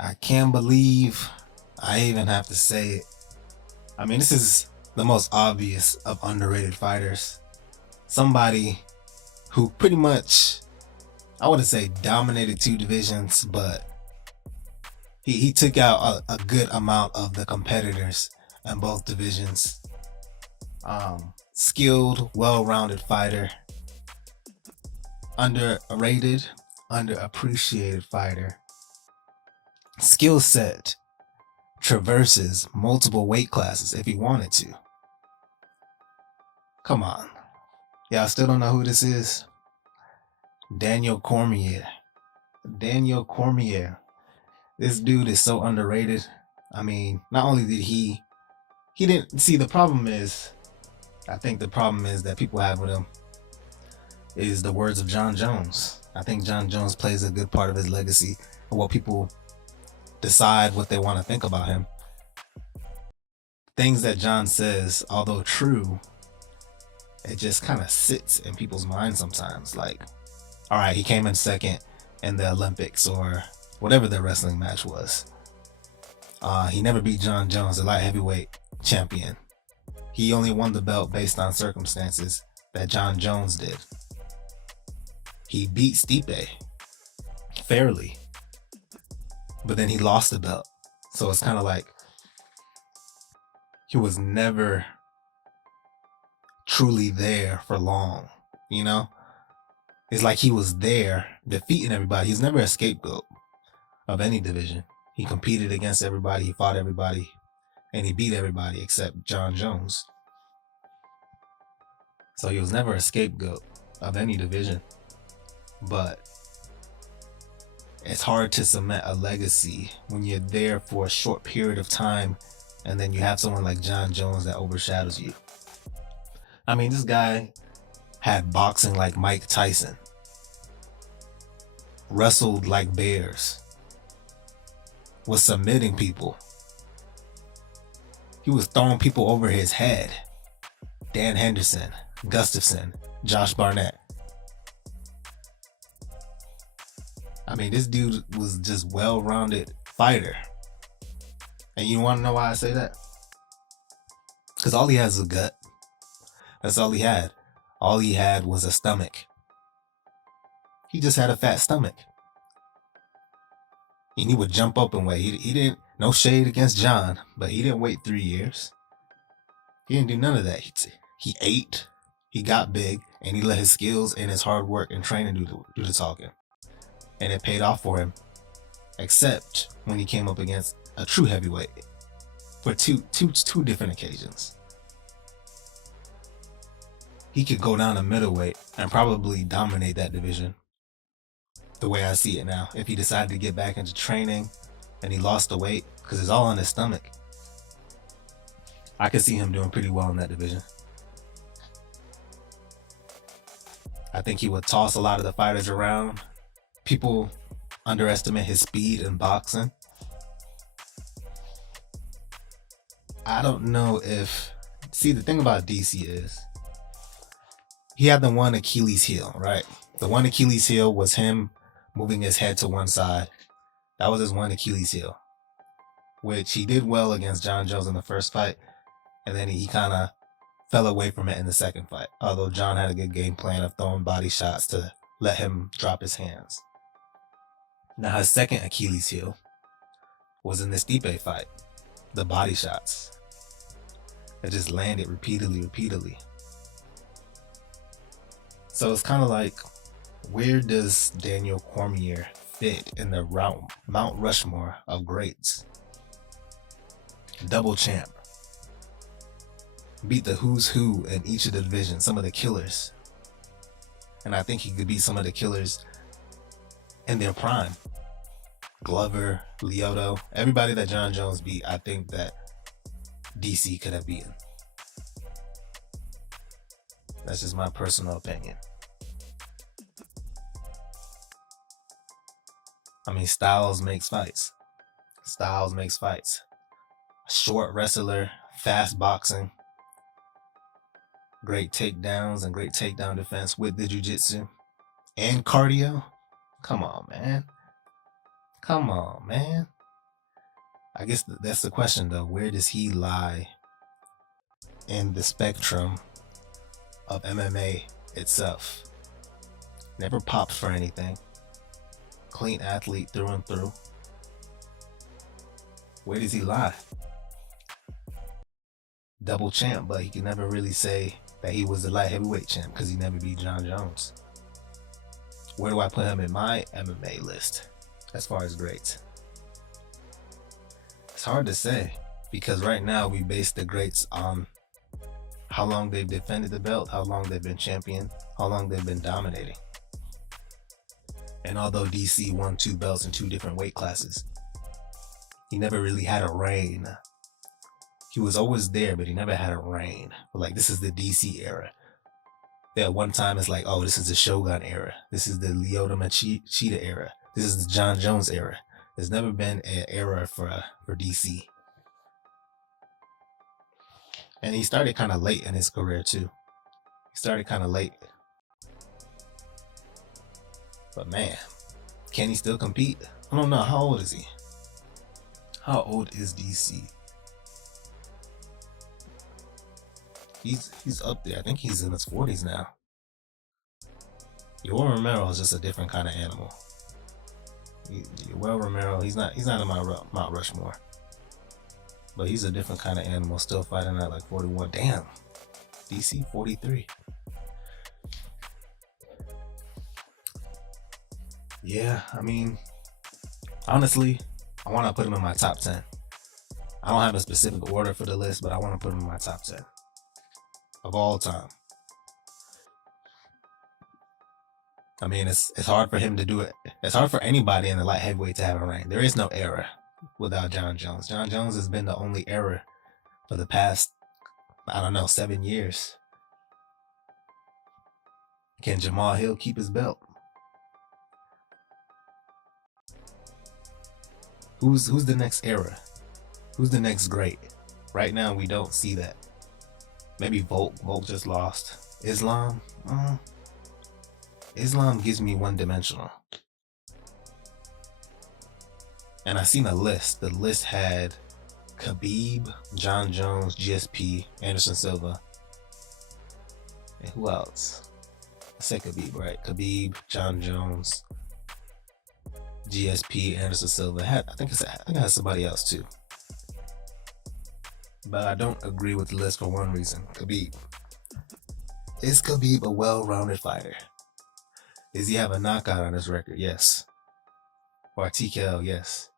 I can't believe I even have to say it. I mean, this is the most obvious of underrated fighters. Somebody who pretty much, I wouldn't say dominated two divisions, but he took out a good amount of the competitors in both divisions. Skilled, well-rounded fighter, underrated, underappreciated fighter. Skill set traverses multiple weight classes if he wanted to. Come on. Y'all still don't know who this is? Daniel Cormier. Daniel Cormier. This dude is so underrated. I mean, not only did he didn't see, the problem is, I think the problem is that people have with him is the words of Jon Jones. I think Jon Jones plays a good part of his legacy of what people decide what they want to think about him. Things that Jon says, although true, it just kind of sits in people's minds sometimes. Like, all right, he came in second in the Olympics or whatever the wrestling match was. He never beat Jon Jones, the light heavyweight champion. He only won the belt based on circumstances that Jon Jones did. He beat Stipe fairly, but then he lost the belt. So it's kind of like he was never truly there for long, you know? It's like he was there defeating everybody. He's never a scapegoat of any division. He competed against everybody, he fought everybody, and he beat everybody except Jon Jones. So he was never a scapegoat of any division. But it's hard to cement a legacy when you're there for a short period of time and then you have someone like Jon Jones that overshadows you. I mean, this guy had boxing like Mike Tyson, wrestled like bears, was submitting people. He was throwing people over his head. Dan Henderson, Gustafsson, Josh Barnett. I mean, this dude was just well-rounded fighter. And you want to know why I say that? Because all he has is a gut. That's all he had. All he had was a stomach. He just had a fat stomach. And he would jump up and wait. He didn't, no shade against Jon, but he didn't wait 3 years. He didn't do none of that. He ate, he got big, and he let his skills and his hard work and training do the talking. And it paid off for him, except when he came up against a true heavyweight for two different occasions. He could go down to middleweight and probably dominate that division the way I see it now. If he decided to get back into training and he lost the weight, because it's all on his stomach, I could see him doing pretty well in that division. I think he would toss a lot of the fighters around. People underestimate his speed in boxing. I don't know if... See, the thing about DC is he had the one Achilles heel, right? The one Achilles heel was him moving his head to one side. That was his one Achilles heel, which he did well against Jon Jones in the first fight, and then he kind of fell away from it in the second fight, although Jon had a good game plan of throwing body shots to let him drop his hands. Now his second Achilles heel was in this Stipe fight. The body shots that just landed repeatedly. So it's kind of like, where does Daniel Cormier fit in the Mount Rushmore of greats? Double champ. Beat the who's who in each of the divisions, some of the killers. And I think he could beat some of the killers in their prime. Glover, Lyoto, everybody that Jon Jones beat, I think that DC could have beaten. That's just my personal opinion. I mean, Styles makes fights. Styles makes fights. Short wrestler, fast boxing, great takedowns and great takedown defense with the jiu-jitsu and cardio. Come on, man. Come on, man. I guess that's the question though. Where does he lie in the spectrum of MMA itself? Never popped for anything. Clean athlete through and through. Where does he lie? Double champ, but he can never really say that he was the light heavyweight champ because he never beat Jon Jones. Where do I put him in my MMA list as far as greats? It's hard to say because right now we base the greats on how long they've defended the belt, how long they've been champion, how long they've been dominating. And although DC won 2 belts in 2 different weight classes, he never really had a reign. He was always there, but he never had a reign. But like, this is the DC era. At one time, it's like, oh, this is the Shogun era. This is the Lyoto Machida era. This is the Jon Jones era. There's never been an era for DC. And he started kind of late in his career too. He started kind of late. But man, can he still compete? I don't know. How old is he? How old is DC? He's up there. I think he's in his 40s now. Yoel Romero is just a different kind of animal. Yoel Romero, he's not in my Mount Rushmore, but he's a different kind of animal. Still fighting at like 41. Damn, DC 43. Yeah, I mean, honestly, I want to put him in my top 10. I don't have a specific order for the list, but I want to put him in my top 10 of all time. I mean, it's hard for him to do it. It's hard for anybody in the light heavyweight to have a reign. There is no era without Jon Jones. Jon Jones has been the only era for the past, I don't know, 7 years. Can Jamal Hill keep his belt? Who's the next era? Who's the next great? Right now, we don't see that. Maybe Volk. Volk just lost. Islam? Islam gives me one-dimensional. And I seen a list. The list had Khabib, Jon Jones, GSP, Anderson Silva. And who else? I said Khabib, right? Khabib, Jon Jones, GSP, Anderson Silva. I think I had somebody else too. But I don't agree with the list for one reason. Khabib. Is Khabib a well-rounded fighter? Does he have a knockout on his record? Yes. Or a TKO? Yes.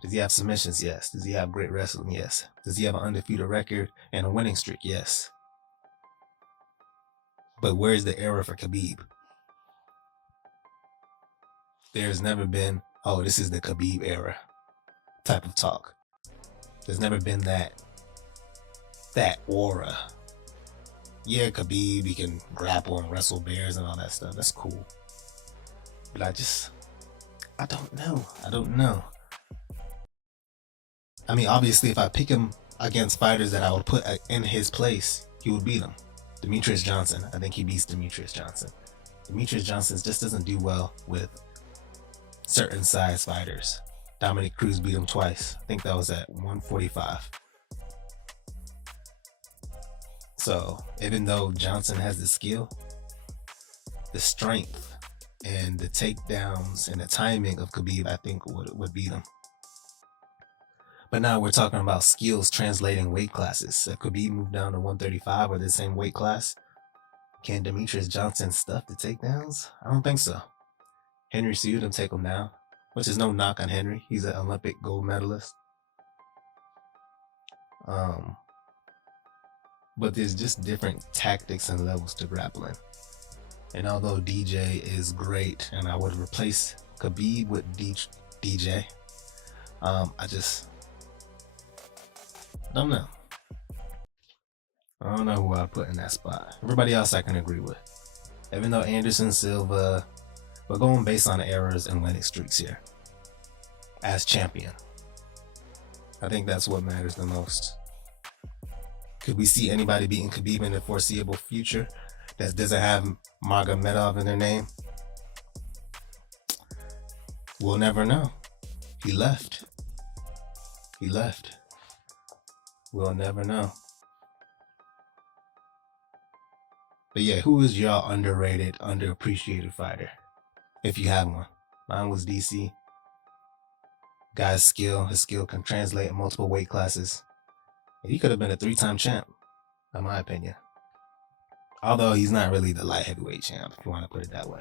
Does he have submissions? Yes. Does he have great wrestling? Yes. Does he have an undefeated record and a winning streak? Yes. But where's the era for Khabib? There's never been, oh, this is the Khabib era type of talk. There's never been that aura. Yeah, Khabib, he can grapple and wrestle bears and all that stuff. That's cool. But I don't know. I mean, obviously, if I pick him against fighters that I would put in his place, he would beat him. Demetrius Johnson. I think he beats Demetrius Johnson. Demetrius Johnson just doesn't do well with certain size fighters. Dominic Cruz beat him twice. I think that was at 145. So even though Johnson has the skill, the strength, and the takedowns and the timing of Khabib, I think would beat him. But now we're talking about skills translating weight classes. So Khabib moved down to 135 or the same weight class. Can Demetrius Johnson stuff the takedowns? I don't think so. Henry Cejudo take him down, which is no knock on Henry. He's an Olympic gold medalist. But there's just different tactics and levels to grappling. And although DJ is great, and I would replace Khabib with DJ, I don't know. I don't know who I'd put in that spot. Everybody else I can agree with. Even though Anderson Silva, we're going based on the errors and winning streaks here. As champion. I think that's what matters the most. Could we see anybody beating Khabib in the foreseeable future that doesn't have Magomedov in their name? We'll never know. He left. He left. We'll never know. But yeah, who is your underrated, underappreciated fighter? If you have one. Mine was DC. Guy's skill, his skill can translate in multiple weight classes. He could have been a 3-time champ, in my opinion. Although he's not really the light heavyweight champ, if you want to put it that way.